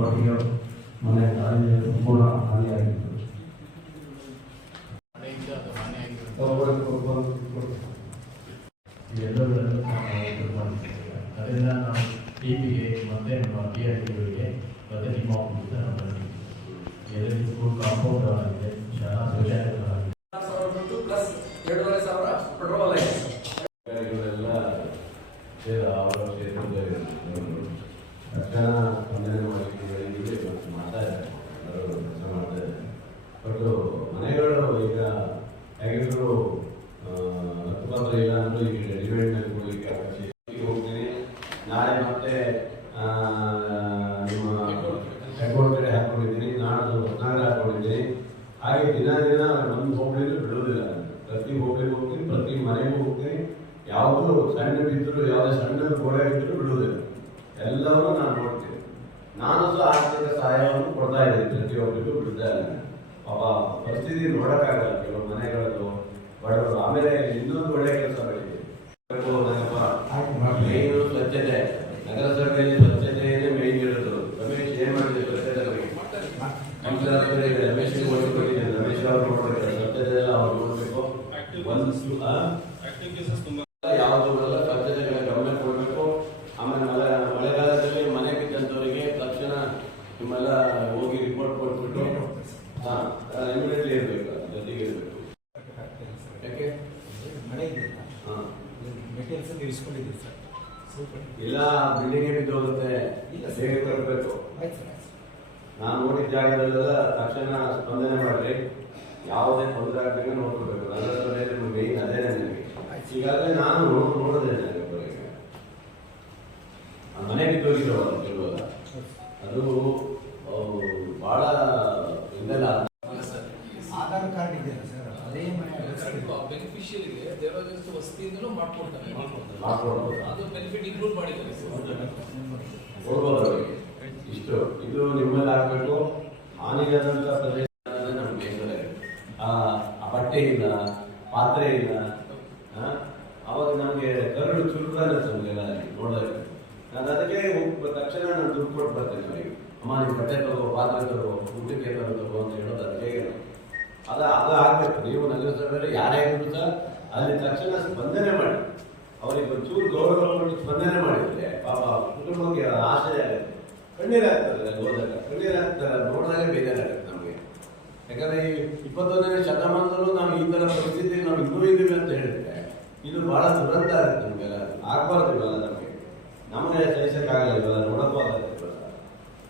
ಮನೆ ಧರ್ಮಪ್ಪ ಒಟ್ಟಿಗೆ ಮನೆ ಅಲ್ಲಿ ಸಂಪೂರ್ಣ ಹಾನಿಯಾಗಿತ್ತು ಮಳೆಯಿಂದ ಅದು ಹಾನಿಯಾಗಿರುತ್ತೆ ಎಲ್ಲವುಗಳನ್ನು ನಾವು ತೀರ್ಮಾನಿಸಿದ್ದೇವೆ ಅದರಿಂದ ನಾವು ಟಿ ವಿಗೆ ಮತ್ತು ನಮ್ಮ ಬಿ ಆರ್ ಟಿಗಳಿಗೆ ಮತ್ತು ನಿಮ್ಮ ಆಫೀಸಿಂದ ನಾವು ಬಂದಿದ್ದೀವಿ. ಎಲ್ಲರಿಗೂ ಸ್ಕೂಲ್ ಕಾಂಪೌಂಡ್ ಆಗಿದೆ ಶಾಲಾ ಶೌಚಾಲಯಗಳಾಗಿದೆ ಸಾವಿರ ದುಡ್ಡು ಪ್ಲಸ್ ಎರಡೂವರೆ ಸಾವಿರ ಪೆಟ್ರೋಲ್ ಆಗಿದೆ ಇವರೆಲ್ಲ ಸೇರ ಅವರ ಕ್ಷೇತ್ರದ ತಕ್ಷಣ ಸ್ಪಂದನೆ ಮಾಡಲಿಕ್ಕೆ ಇವತ್ತು ಮಾಡ್ತಾ ಇದ್ದಾರೆ ಎಲ್ಲರೂ ಕೆಲಸ ಮಾಡ್ತಾ ಇದ್ದಾರೆ ಬಟ್ ಮನೆಗಳು ಈಗ ಹೇಗಿದ್ರು ಹಕ್ಕುಪತ್ರ ಇಲ್ಲ ಅಂದ್ರೂ ಈಗ ರೆಡಿಮೇಡ್ನಲ್ಲಿ ಕೊಡಲಿಕ್ಕೆ ಅವಕಾಶ ಇದೆ. ಈಗ ಹೋಗ್ತೀನಿ ನಾಳೆ ಮತ್ತೆ ಆ, ನಿಮ್ಮ ಹೆಗ್ಗೋಡ್ ಕಡೆ ಹಾಕೊಂಡಿದ್ದೀನಿ ನಾಡ್ದು ಹೊಸನಗರ ಹಾಕೊಂಡಿದ್ದೀನಿ ಹಾಗೆ ದಿನ ಒಂದು ಹೋಗ್ಲಿಲ್ಲ ಬಿಡೋದಿಲ್ಲ. ಪ್ರತಿ ಹೋಬಳಿಗೆ ಹೋಗ್ತೀನಿ, ಪ್ರತಿ ಮನೆಗೂ ಹೋಗ್ತೀನಿ. ಯಾವುದು ಸಣ್ಣ ಬಿದ್ದರೂ, ಯಾವುದೇ ಸಣ್ಣ ಗೋಡೆ ಬಿದ್ದರೂ ಬಿಡುವುದಿಲ್ಲ ಎಲ್ಲವನ್ನೂ ನಾನು ನೋಡ್ತೀನಿ. ನಾನು ಸಹ ಆರ್ಥಿಕ ಸಹಾಯವನ್ನು ಕೊಡ್ತಾ ಇದ್ದೀನಿ ಪ್ರತಿಯೊಬ್ಬರಿಗೂ ಬಿಡ್ತಾ ಇದ್ದೀನಿ. ಪಾಪ ಪರಿಸ್ಥಿತಿ ನೋಡೋಕ್ಕಾಗಲ್ಲ, ಕೆಲವು ಮನೆಗಳಲ್ಲೂ, ಬಡವರು. ಆಮೇಲೆ ಇನ್ನೊಂದು ಒಳ್ಳೆಯ ಕೆಲಸ ಮಾಡಿದ್ದೀವಿ ಮೇಯ್ನು ಸ್ವಚ್ಛತೆ ನಗರಸಭೆಯಲ್ಲಿ ಸ್ವಚ್ಛತೆಯೇ ಮೇಯ್ನ್ ಇರೋದು ರಮೇಶ್ ಏನ್ ಮಾಡಿದೆ ಸ್ವಚ್ಛತೆ ಬಗ್ಗೆ ನಗರಸಭೆಯಲ್ಲಿ ರಮೇಶ್ ಕೊಟ್ಟಿದ್ದೇನೆ ರಮೇಶ್ ಅವರು ನೋಡ್ಬೇಕು ಸ್ವಚ್ಛತೆ ಎಲ್ಲ ಅವ್ರು ನೋಡ್ಬೇಕು ಒಂದು ಆ? ಯಾವುದೆಲ್ಲ ಸ್ವಚ್ಛತೆಗಳ ಗಮನ ಕೊಡಬೇಕು. ಆಮೇಲೆ ಮಳೆ ಮಳೆಗಾಲದಲ್ಲಿ ಮನೆ ಬಿದ್ದಂಥವರಿಗೆ ತಕ್ಷಣ ನಿಮ್ಮೆಲ್ಲ ಹೋಗಿ ರಿಪೋರ್ಟ್ ಕೊಟ್ಬಿಟ್ಟು ಹಾ ಇಮಿಡಿಯೇಟ್ಲಿ ಇರಬೇಕು ಜೊತೆಗೆ ಇರಬೇಕು. ಯಾಕೆ? ಮಳೆ ಇದೆಯಲ್ಲ ಹಾ. ಮೆಟೀರಿಯಲ್ಸ್ ನೀವು ಇಸ್ಕೊಂಡಿದ್ದೀರಿ ಸರ್ ಇಲ್ಲ ಬಿಲ್ಡಿಂಗ್ ಬಿದ್ದು ಹೋಗುತ್ತೆ ಇಲ್ಲ ಸರ್. ತರಬೇಕು. ಆಯ್ತು ಸರ್ ಆಯ್ತು ನಾನು ನೋಡಿದ ಜಾಗದಲ್ಲೆಲ್ಲ ತಕ್ಷಣ ಸ್ಪಂದನೆ ಮಾಡ್ರಿ. ಯಾವುದೇ ತೊಂದರೆ ಆಗದಂಗೆ ನೋಡ್ಕೋಬೇಕು ನಗರಸಭೆಯಲ್ಲಿ ಮೇನ್ ಅದೇ ನನಗೆ ಈಗಾಗಲೇ ನಾನು ನೋಡೋದೇ ನನಗೆ. ಆ ಮನೆ ಬಿದ್ದೋಗಿದ್ದವಲ್ಲ ಕೆಲವಲ್ಲ ಅದು ಬಹಳ ಇದೆಲ್ಲ ಆಧಾರ್ ಕಾರ್ಡ್ ಇದೆಯಲ್ಲ ಸರ್ ಅದೇ ಮನೆ ಇದೆ. ಬೆನಿಫಿಷಿಯರಿಗೆ ದೇವರಾಜ ವಸತಿಯಿಂದಲೂ ಮಾಡ್ಕೊಡ್ತಾರೆ ಮಾಡ್ಕೊಡ್ಬೋದು. ಅದು ಬೆನಿಫಿಟ್ ಇನ್ಕ್ಲೂಡ್ ಮಾಡಿದ್ದಾರೆ ಕೊಡ್ಬೋದು ಅವರಿಗೆ ಇಷ್ಟು ಇದು ನಿಮ್ಮಲ್ಲಿ ಆಗಬೇಕು ಹಾನಿಯಾದಂಥ ಪ್ರದೇಶ ಅನ್ನೋದೇ ನಮ್ಗೆ ಬೇಸರ ಇದೆ. ಆ ಆ ಬಟ್ಟೆ ಇಲ್ಲ ಪಾತ್ರೆ ಇಲ್ಲ ಆ, ಅವಾಗ ನಮಗೆ ಕರಡು ಚುರುಕ ಅನ್ನಿಸ್ತು ನಮಗೆಲ್ಲ ನೋಡೋದಕ್ಕೆ ನಾನು ಹೋಗ್- ತಕ್ಷಣ ನಾನು ದುಡ್ಡು ಕೊಟ್ಟು ಬರ್ತೇನೆ ಅವರಿಗೆ ಅಮ್ಮ ನೀವು ಬಟ್ಟೆ ತಗೋ ಪಾತ್ರೆ ತಗೋ, ಊಟಕ್ಕೆ ತಗೋ ಅಂತ ಹೇಳೋದು ಅದಕ್ಕೆ ಅದ ಅದು ಆಗಬೇಕು. ನೀವು ನಗರಸಭೆಯಲ್ಲಿ ಯಾರೇ ಇರುತ್ತ ಅಲ್ಲಿ ತಕ್ಷಣ ಸ್ಪಂದನೆ ಮಾಡಿ. ಅವರಿಗೆ ಒಂಚೂರು ಗೌರವ ಕೊಟ್ಟು ಸ್ಪಂದನೆ ಮಾಡಿದ್ರೆ ಪಾಪ ಕುಟುಂಬಕ್ಕೆ ಆಸೆ ಆಗುತ್ತೆ ಕಣ್ಣೀರಾಗ್ತದೆ ಹೋದಾಗ. ಕಣ್ಣೀರಾಗ್ತಾರೆ ನೋಡಿದಾಗ ಬೇಜಾರಾಗುತ್ತೆ ನಮಗೆ. ಯಾಕಂದ್ರೆ ಈ ಇಪ್ಪತ್ತೊಂದನೇ ಶತಮಾನದಲ್ಲೂ ನಾವು ಈ ತರ ಪರಿಸ್ಥಿತಿ ನಾವು ಇನ್ನೂ ಇದ್ದೀವಿ ಅಂತ ಹೇಳಿದ್ರೆ, ಇದು ಬಹಳ ದುರಂತ ಆಗುತ್ತೆ ನಮಗೆಲ್ಲ. ಆಗ್ಬಾರ್ದು ಇವೆಲ್ಲ. ನಮಗೆ ನಮಗೆ ಸಹಿಸಕ್ಕಾಗಲ್ಲ ಇವೆಲ್ಲ ನೋಡಕ್ಕೂ ಆಗಲ್ಲ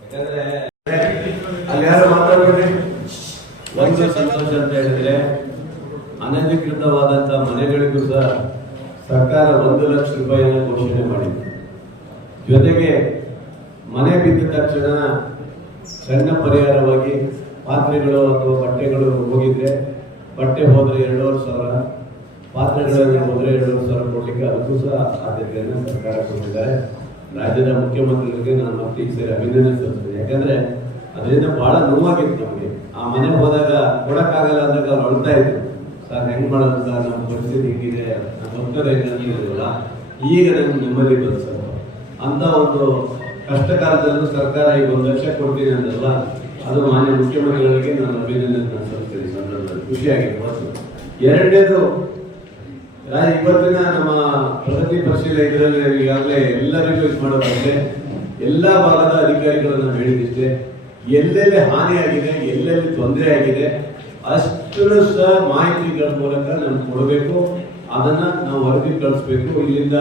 ಯಾಕಂದ್ರೆ ಅಲ್ಲಿ ಯಾರು ಮಾತಾಡ್ಬೇಡಿ? ಒಂದು ಸಂತೋಷ ಅಂತ ಹೇಳಿದ್ರೆ ಅನಧಿಕೃತವಾದಂತ ಮನೆಗಳಿಗೂ ಸಹ ಸರ್ಕಾರ ಒಂದು ಲಕ್ಷ ರೂಪಾಯಿಯನ್ನು ಘೋಷಣೆ ಮಾಡಿದೆ ಜೊತೆಗೆ ಮನೆ ಬಿದ್ದ ತಕ್ಷಣ ಸಣ್ಣ ಪರಿಹಾರವಾಗಿ ಪಾತ್ರೆಗಳು ಅಥವಾ ಬಟ್ಟೆಗಳು ಹೋಗಿದ್ರೆ ಬಟ್ಟೆ ಹೋದ್ರೆ ಎರಡೂವರೆ ಸಾವಿರ ಪಾತ್ರೆಗಳಲ್ಲಿ ಎರಡೂವರೆ ಸಾವಿರ ಕೊಡ್ಲಿಕ್ಕೆ ಅದಕ್ಕೂ ಸಹ ಆದ್ಯತೆಯನ್ನು ಸರ್ಕಾರ ಕೊಟ್ಟಿದ್ದಾರೆ ರಾಜ್ಯದ ಮುಖ್ಯಮಂತ್ರಿಗಳಿಗೆ ನಾನು ಮತ್ತೆ ಈ ಸರಿ ಅಭಿನಂದನೆ ಸಲ್ಲಿಸ್ತೇನೆ. ಯಾಕಂದ್ರೆ ಅದರಿಂದ ಬಹಳ ನೋವಾಗಿತ್ತು ನಮಗೆ. ಆ ಮನೆ ಹೋದಾಗ ಕೊಡೋಕ್ಕಾಗಲ್ಲ ಅಂದಾಗ ಅವ್ರು ಅಳ್ತಾ ಇದ್ರು. ಸರ್, ಹೆಂಗ್ ಮಾಡೋದು ಸರ್? ನಮ್ಮ ಪರಿಸ್ಥಿತಿ ಹಿಂಗಿದೆ? ನಮ್ಮ ಭಕ್ತರು ಹೆಂಗಿರಲಿಲ್ಲ ಈಗ ನನ್ಗೆ ನೆಮ್ಮದಿ ಬಂತು ಅಂತ ಒಂದು ಕಷ್ಟ ಕಾಲದಲ್ಲೂ ಸರ್ಕಾರ ಈಗ ಒಂದು ಲಕ್ಷ ಕೊಡ್ತೀನಿ ಅಂದಲ್ಲ ಅದು ಮಾನ್ಯ ಮುಖ್ಯಮಂತ್ರಿಗಳಿಗೆ ನಾನು ಅಭಿನಂದನೆ ಸಲ್ಲಿಸ್ತೇನೆ. ಸಂದರ್ಭದಲ್ಲಿ ಖುಷಿಯಾಗಿದೆ. ಮತ್ತು ಎರಡನೇದು ಇವತ್ತಿನ ನಮ್ಮ ಪ್ರಗತಿ ಪರಿಶೀಲನೆ ಇದರಲ್ಲಿ ಈಗಾಗಲೇ ಎಲ್ಲ ರಿಕ್ವೆಸ್ಟ್ ಮಾಡೋದಾಗಿದೆ ಎಲ್ಲ ಭಾಗದ ಅಧಿಕಾರಿಗಳನ್ನು ಹೇಳಿದಿಷ್ಟೆ. ಎಲ್ಲೆಲ್ಲಿ ಹಾನಿಯಾಗಿದೆ ಎಲ್ಲೆಲ್ಲಿ ತೊಂದರೆ ಆಗಿದೆ ಅಷ್ಟು ಸಹ ಮಾಹಿತಿಗಳ ಮೂಲಕ ನಮ್ಗೆ ಕೊಡಬೇಕು. ಅದನ್ನ ನಾವು ವರದಿ ಕಳಿಸ್ಬೇಕು. ಇಲ್ಲಿಂದ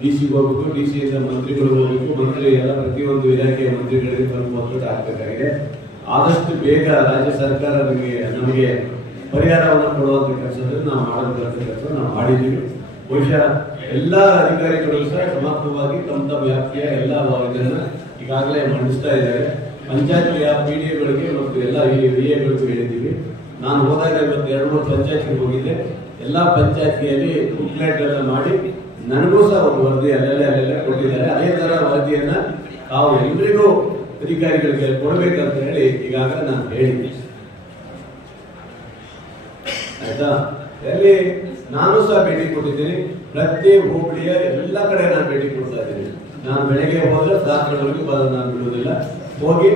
ಡಿ ಸಿ ಹೋಗ್ಬೇಕು, ಡಿ ಸಿಯಿಂದ ಮಂತ್ರಿಗಳು ಹೋಗ್ಬೇಕು. ಮಂತ್ರಿ ಎಲ್ಲ ಪ್ರತಿಯೊಂದು ಇಲಾಖೆಯ ಮಂತ್ರಿಗಳಿಗೆ ಒತ್ತಡ ಆಗ್ಬೇಕಾಗಿದೆ. ಆದಷ್ಟು ಬೇಗ ರಾಜ್ಯ ಸರ್ಕಾರ ನಮಗೆ ನಮಗೆ ಪರಿಹಾರವನ್ನು ಕೊಡುವಂಥ ಕೆಲಸದಲ್ಲಿ ನಾವು ಮಾಡಬೇಕಾದ ಕೆಲಸ ನಾವು ಮಾಡಿದ್ದೀವಿ. ಬಹುಶಃ ಎಲ್ಲ ಅಧಿಕಾರಿಗಳು ಸಹ ಸಮರ್ಥವಾಗಿ ತಮ್ಮ ತಮ್ಮ ವ್ಯಾಪ್ತಿಯ ಎಲ್ಲ ಇದನ್ನು ಈಗಾಗಲೇ ಮಂಡಿಸ್ತಾ ಇದ್ದಾರೆ. ಪಂಚಾಯತಿಯ ಪಿ ಡಿ ಎಗಳಿಗೆ ಮತ್ತು ಎಲ್ಲ ವಿ ಎಗಳಿಗೂ ಹೇಳಿದ್ದೀವಿ. ನಾನು ಹೋದಾಗ ಇವತ್ತು ಎರಡು ಮೂರು ಪಂಚಾಯತ್ಗೆ ಹೋಗಿದ್ದೆ. ಎಲ್ಲ ಪಂಚಾಯತ್ಗೆಯಲ್ಲಿ ಬುಕ್ಲೆಟ್ಗಳನ್ನು ಮಾಡಿ ನನಗೂ ಸಹ ಒಂದು ವರದಿ ಅಲ್ಲೆಲ್ಲ ಅಲ್ಲೆಲ್ಲ ಕೊಟ್ಟಿದ್ದಾರೆ. ಅದೇ ಥರ ವರದಿಯನ್ನು ತಾವು ಎಲ್ಲರಿಗೂ ಅಧಿಕಾರಿಗಳಿಗೆ ಕೊಡಬೇಕಂತ ಹೇಳಿ ಈಗಾಗಲೇ ನಾನು ಹೇಳಿದ್ದೆ. ಎಲ್ಲಿ? ನಾನು ಸಹ ಭೇಟಿ ಕೊಟ್ಟಿದ್ದೀನಿ. ಪ್ರತಿ ಹೋಬಳಿಯ ಎಲ್ಲ ಕಡೆ ನಾನು ಭೇಟಿ ಕೊಡ್ತಾ ಇದ್ದೀನಿ. ನಾನು ಬೆಳಗ್ಗೆ ಹೋದ್ರೆ ರಾತ್ರಿವರೆಗೂ ಬರೋದು ನಾನು ಬಿಡುವುದಿಲ್ಲ. ಹೋಗಿ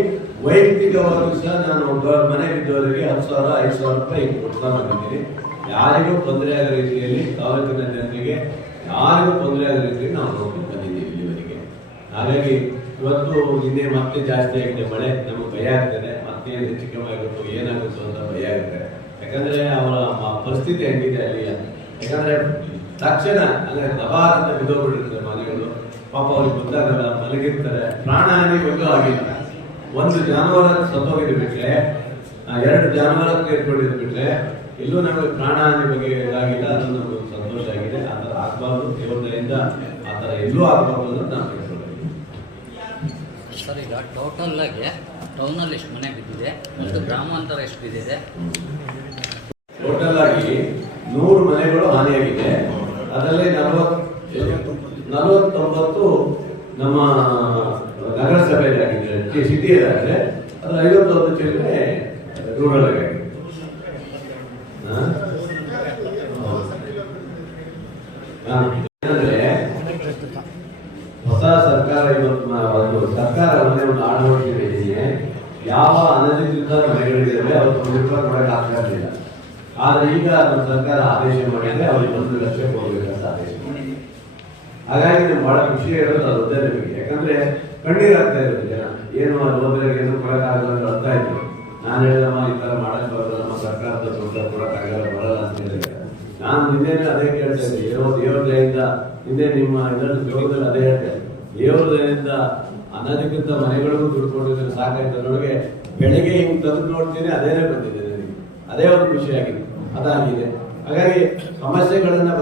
ವೈಯಕ್ತಿಕವಾಗಿ ಸಹ ನಾನು ಒಬ್ಬ ಮನೆ ಬಿದ್ದವರಿಗೆ ಹತ್ತು ಸಾವಿರ, ಐದು ಸಾವಿರ ರೂಪಾಯಿ ಕೊಡ್ತಾ ಬಂದಿದ್ದೀನಿ. ಯಾರಿಗೂ ತೊಂದರೆ ಆಗೋ ರೀತಿಯಲ್ಲಿ ತಾಲೂಕಿನ ಜನರಿಗೆ ಯಾರಿಗೂ ತೊಂದರೆ ಆಗ ರೀತಿಯಲ್ಲಿ ನಾವು ನೋಡ್ಕೊಂಡು ಬಂದಿದ್ದೀವಿ ಇಲ್ಲಿವರೆಗೆ. ಹಾಗಾಗಿ ಇವತ್ತು ನಿನ್ನೆ ಮತ್ತೆ ಜಾಸ್ತಿ ಆಗಿದೆ ಮಳೆ. ನಮಗೆ ಭಯ ಆಗ್ತದೆ. ಮತ್ತೆ ಹೆಚ್ಚು ಕಮ್ಮಿ ಆಗುತ್ತೋ, ಏನಾಗುತ್ತೋ ಅಂತ ಭಯ ಆಗುತ್ತೆ ಯಾಕಂದ್ರೆ ಅವರ ಪರಿಸ್ಥಿತಿ ಹೆಂಗಿದೆ ಅಲ್ಲಿ ಯಾಕಂದ್ರೆ ತಕ್ಷಣ ಅಂದರೆ ದಬಾರ್ ಅಂತ ಬಿದ್ದೋಗ್ಬಿಟ್ಟಿರ್ತಾರೆ ಮನೆಗಳು. ಪಾಪ ಅವ್ರಿಗೆ ಗೊತ್ತಾಗಲ್ಲ, ಮಲಗಿರ್ತಾರೆ. ಪ್ರಾಣಹಾನಿ ಗೊತ್ತೂ ಆಗಿಲ್ಲ. ಒಂದು ಜಾನುವಾರ ಸತ್ತೋಗಿದ್ದು ಬಿಟ್ರೆ ಎರಡು ಜಾನುವಾರ ಕೇಳ್ಕೊಂಡಿದ್ದು ಬಿಟ್ರೆ, ಎಲ್ಲೂ ನಮಗೆ ಪ್ರಾಣಹಾನಿ ಬಗ್ಗೆ ಇದಾಗಿಲ್ಲ. ಅದು ನಮಗೆ ಸಂತೋಷ ಆಗಿದೆ. ಆ ಥರ ಆಗಬಾರ್ದು. ದೇವರಿಂದ ಆ ಥರ ಎಲ್ಲೂ ಆಗಬಾರ್ದು ಅಂತ ನಾನು ಸರ್, ಈಗ ಟೋಟಲ್ ಆಗಿ ಟೌನಲ್ಲಿ ಎಷ್ಟು ಮನೆ ಬಿದ್ದಿದೆ ಮತ್ತು ಗ್ರಾಮಾಂತರ ಎಷ್ಟು ಬಿದ್ದಿದೆ? ಟೋಟಲ್ ಆಗಿ ನೂರು ಮನೆಗಳು ಹಾನಿಯಾಗಿದೆ. ಅದರಲ್ಲಿ ನಲವತ್ತು, ನಲವತ್ತೊಂಬತ್ತು ನಮ್ಮ ನಗರಸಭೆಯದಾಗಿದೆ ಆಗಿದೆ ಸಿಟಿಯಲ್ಲಾಗಿದೆ. ಅದು ಐವತ್ತೊಂದು ಚಿಲ್ಲರೆ ರೂರಲ್ ಆಗಿದೆ. ಹಾ? ಹಾ. ಏನಂದ್ರೆ ಹೊಸ ಸರ್ಕಾರ ಇವತ್ತು ಮ- ಒಂದು ಸರ್ಕಾರ ಒಂದೇ ಒಂದು ಆಡಳಿತ ಯಾವ ಅನಧಿಕೃತ ಕೊಡಕ್ಕೆ ಆಗ್ತಾ ಇರಲಿಲ್ಲ. ಆದ್ರೆ ಈಗ ನಮ್ಮ ಸರ್ಕಾರ ಆದೇಶ ಮಾಡಿದ್ರೆ ಅವ್ರಿಗೆ ಒಂದು ಲಕ್ಷ ಕೊಡಬೇಕಂತ ಆದೇಶ. ಹಾಗಾಗಿ ನಮ್ಗೆ ಬಹಳ ಖುಷಿ ಇರೋದು ಅದು ನಿಮಗೆ. ಯಾಕಂದ್ರೆ ಕಣ್ಣೀರಾಗ್ತಾ ಇರೋದು ಜನ. ಏನು ಹೋದ್ರೆ ಏನು ಕೊಡಕ್ಕಾಗಲ್ಲ ಅಂತ ಅರ್ಥ ಆಯ್ತು. ನಾನು ಹೇಳಮ್ಮ ಈ ತರ ಮಾಡಕ್ ಬರಲ್ಲ, ನಮ್ಮ ಸರ್ಕಾರದ ದುಡ್ಡು ಕೊಡಕ್ಕಾಗಲ್ಲ, ಬರಲ್ಲ ಅಂತ ಹೇಳಿದ್ರೆ ನಾನು ನಿನ್ನೆ ಅದೇ ಕೇಳ್ತಾ ಇದ್ದೆ. ಏನೋ ದೇವ್ರ ದಯಿಂದ ನಿನ್ನೆ ನಿಮ್ಮ ಇದರಲ್ಲಿ ಜೋಗದಲ್ಲಿ ಅದೇ ಹೇಳ್ತೆ ದೇವ್ರ ದಯಿಂದ ಅನಧಿಕೃತ ಮನೆಗಳಿಗೂ ದುಡ್ಡು ಕೊಟ್ಟಿದ್ರೆ ಸಾಕಾಯ್ತು. ನೊಳಗೆ ಬೆಳಿಗ್ಗೆ ಹಿಂಗೆ ತಂದು ನೋಡ್ತೀನಿ ಅದೇನೇ ಬಂದಿದೆ ನನಗೆ ಅದೇ ಒಂದು ಖುಷಿಯಾಗಿದೆ ಅದಾಗಿದೆ. ಹಾಗಾಗಿ ಸಮಸ್ಯೆಗಳನ್ನ.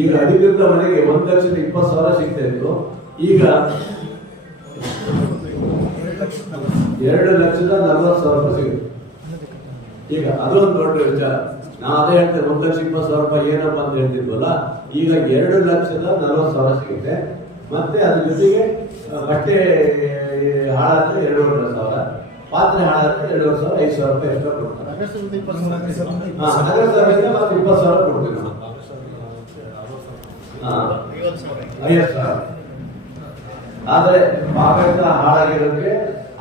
ಈಗ ಅಧಿಕೃತ ಮನೆಗೆ ಒಂದ್ ಲಕ್ಷದ ಇಪ್ಪತ್ತು ಸಾವಿರ ಸಿಗ್ತಾ ಇತ್ತು. ಈಗ ಎರಡು ಲಕ್ಷದ ನಲವತ್ತು ಸಾವಿರ ರೂಪಾಯಿ ಸಿಗುತ್ತೆ. ಈಗ ಅದೊಂದು ದೊಡ್ಡ ವಿಚಾರ. ನಾ ಅದೇ ಹೇಳ್ತೇನೆ ಒಂದ್ ಲಕ್ಷ ಇಪ್ಪತ್ತು ಸಾವಿರ ರೂಪಾಯಿ ಏನಪ್ಪ ಅಂತ ಹೇಳ್ತಿದ್ವಲ್ಲ, ಈಗ ಎರಡು ಲಕ್ಷದ ನಲ್ವತ್ತು ಸಾವಿರ ಸಿಗುತ್ತೆ. ಮತ್ತೆ ಅದ್ರ ಜೊತೆಗೆ ಬಟ್ಟೆ ಹಾಳಾದ್ರೆ ಎರಡೂವರೆ ಸಾವಿರ ಪಾತ್ರೆ ಹಾಳಾದ್ರೆ ಎರಡೂವರೆ ಸಾವಿರ ಐದು ಸಾವಿರ ರೂಪಾಯಿ ಎಕ್ಸ್ಟ್ರಾ ಕೊಡ್ತಾರೆ ಸಾವಿರ. ನಗರಸಭೆಯಿಂದ ಮತ್ತೆ ಇಪ್ಪತ್ತು ಸಾವಿರ ಕೊಡ್ತೀವಿ. ಐವತ್ತು ಸಾವಿರ. ಆದರೆ ಸಾವಿರ ಆದ್ರೆ ಭಾಗದ ಹಾಳಾಗಿರೋಕ್ಕೆ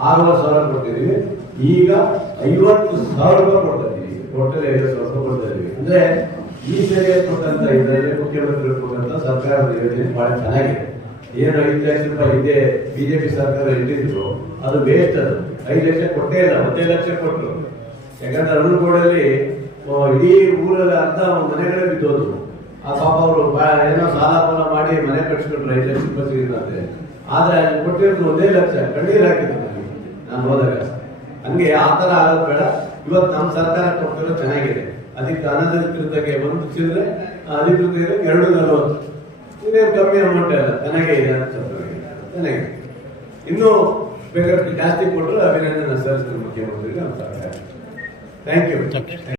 ಆರೂವರೆ ಸಾವಿರ ಕೊಟ್ಟಿದ್ದೀವಿ ಈಗ ಐವತ್ತು ಸಾವಿರ ರೂಪಾಯಿ ಕೊಡ್ತಾ ಇದೀವಿ ಟೋಟಲ್ ಐವತ್ತು ಸಾವಿರ ರೂಪಾಯಿ ಕೊಡ್ತಾ ಇದೀವಿ ಅಂದ್ರೆ ಈ ಸರಿ ಕೊಟ್ಟಂತ ಇದರಲ್ಲಿ ಮುಖ್ಯಮಂತ್ರಿ ಕೊಟ್ಟಂತ ಸರ್ಕಾರದ ಯೋಜನೆ ಬಹಳ ಚೆನ್ನಾಗಿದೆ ಏನು ಐದು ಲಕ್ಷ ರೂಪಾಯಿ ಹಿಂದೆ ಬಿಜೆಪಿ ಸರ್ಕಾರ ಇಟ್ಟಿದ್ರು, ಅದು ವೇಸ್ಟ್ ಅದು. ಐದು ಲಕ್ಷ ಕೊಟ್ಟೇ ಇಲ್ಲ ಹದಿನೈದು ಲಕ್ಷ ಕೊಟ್ಟರು ಯಾಕಂದ್ರೆ ಅರುಣಗೋಡಲ್ಲಿ ಇಡೀ ಊರಲ್ಲಿ ಅರ್ಧ ಮನೆಗಳೇ ಬಿದ್ದೋದು ಆ ಪಾಪ ಅವರು ಏನೋ ಸಾಲ ಪಾಲ ಮಾಡಿ ಮನೆ ಕಟ್ಸ್ಕೊಂಡ್ರು ಐದು ಲಕ್ಷ ರೂಪಾಯಿ ಸಿಗಿದಂತೆ. ಆದ್ರೆ ಅಲ್ಲಿ ಕೊಟ್ಟಿರೋದು ಒಂದೇ ಲಕ್ಷ, ಕಣ್ಣೀರು ಹಾಕಿದ್ರು ನಾನು ಹೋದಾಗ. ಹಂಗೆ ಆ ಥರ ಆಗೋದು ಬೇಡ. ಇವತ್ತು ನಮ್ಮ ಸರ್ಕಾರ ಕೊಟ್ಟಿರೋ ಚೆನ್ನಾಗಿದೆ. ಅದಕ್ಕೆ ಅನಧಿಕೃತಕ್ಕೆ ಒಂದು ಚಿಲ್ಲರೆ ಅಧಿಕೃತ ಇದೆ ಎರಡು ನಲವತ್ತು. ಇದೇನು ಕಮ್ಮಿ ಅಮೌಂಟ್ ಅಲ್ಲ ನನಗೆ ಇದೆ ಅಂತ ನನಗೆ ಇನ್ನೂ ಬೇಕಾದ್ರೆ ಜಾಸ್ತಿ ಕೊಟ್ಟರು ಅಭಿನಂದನೆ ಸಲ್ಲಿಸ್ತಾರೆ ಮುಖ್ಯಮಂತ್ರಿಗೆ ಅಂತ ಥ್ಯಾಂಕ್ ಯು